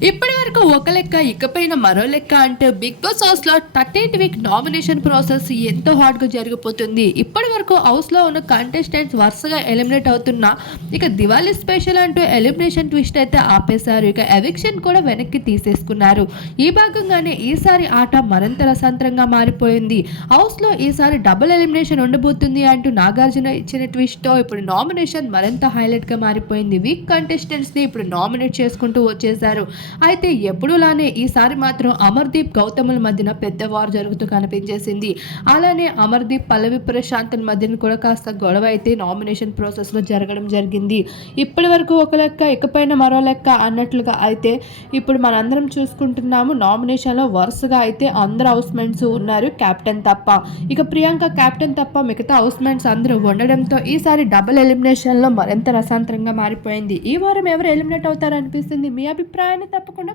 ఇప్పటి వరకు ఒక లెక్క ఇకపైన మరో లెక్క అంటే బిగ్ బాస్ హౌస్లో థర్టీన్త్ వీక్ నామినేషన్ ప్రాసెస్ ఎంతో హార్డ్గా జరిగిపోతుంది. ఇప్పటి వరకు హౌస్లో ఉన్న కంటెస్టెంట్స్ వరుసగా ఎలిమినేట్ అవుతున్నా ఇక దివాళీ స్పెషల్ అంటూ ఎలిమినేషన్ ట్విస్ట్ అయితే ఆపేశారు. ఇక ఎవిక్షన్ కూడా వెనక్కి తీసేసుకున్నారు. ఈ భాగంగానే ఈసారి ఆట మరింత రసాంతరంగా మారిపోయింది. హౌస్లో ఈసారి డబుల్ ఎలిమినేషన్ ఉండబోతుంది అంటూ నాగార్జున ఇచ్చిన ట్విస్ట్తో ఇప్పుడు నామినేషన్ మరింత హైలైట్గా మారిపోయింది. వీక్ కంటెస్టెంట్స్ని ఇప్పుడు నామినేట్ చేసుకుంటూ వచ్చేసారు అయితే ఎప్పుడులానే ఈసారి మాత్రం అమర్దీప్ గౌతముల మధ్యన పెద్ద వార్ జరుగుతూ కనిపించేసింది. అలానే అమర్దీప్ పల్లవి ప్రశాంతుల మధ్యన కూడా కాస్త గొడవ అయితే నామినేషన్ ప్రాసెస్లో జరగడం జరిగింది. ఇప్పటి వరకు ఒక లెక్క ఇకపైన మరో లెక్క అన్నట్లుగా అయితే ఇప్పుడు మనందరం చూసుకుంటున్నాము. నామినేషన్లో వరుసగా అయితే అందరు హౌస్మెంట్స్ ఉన్నారు కెప్టెన్ తప్ప. ఇక ప్రియాంక కెప్టెన్ తప్ప మిగతా హౌస్మెంట్స్ అందరూ ఉండడంతో ఈసారి డబుల్ ఎలిమినేషన్లో మరింత రసాంతరంగా మారిపోయింది. ఈ వారం ఎవరు ఎలిమినేట్ అవుతారనిపిస్తుంది? మీ అభిప్రాయాన్ని తప్పకుండా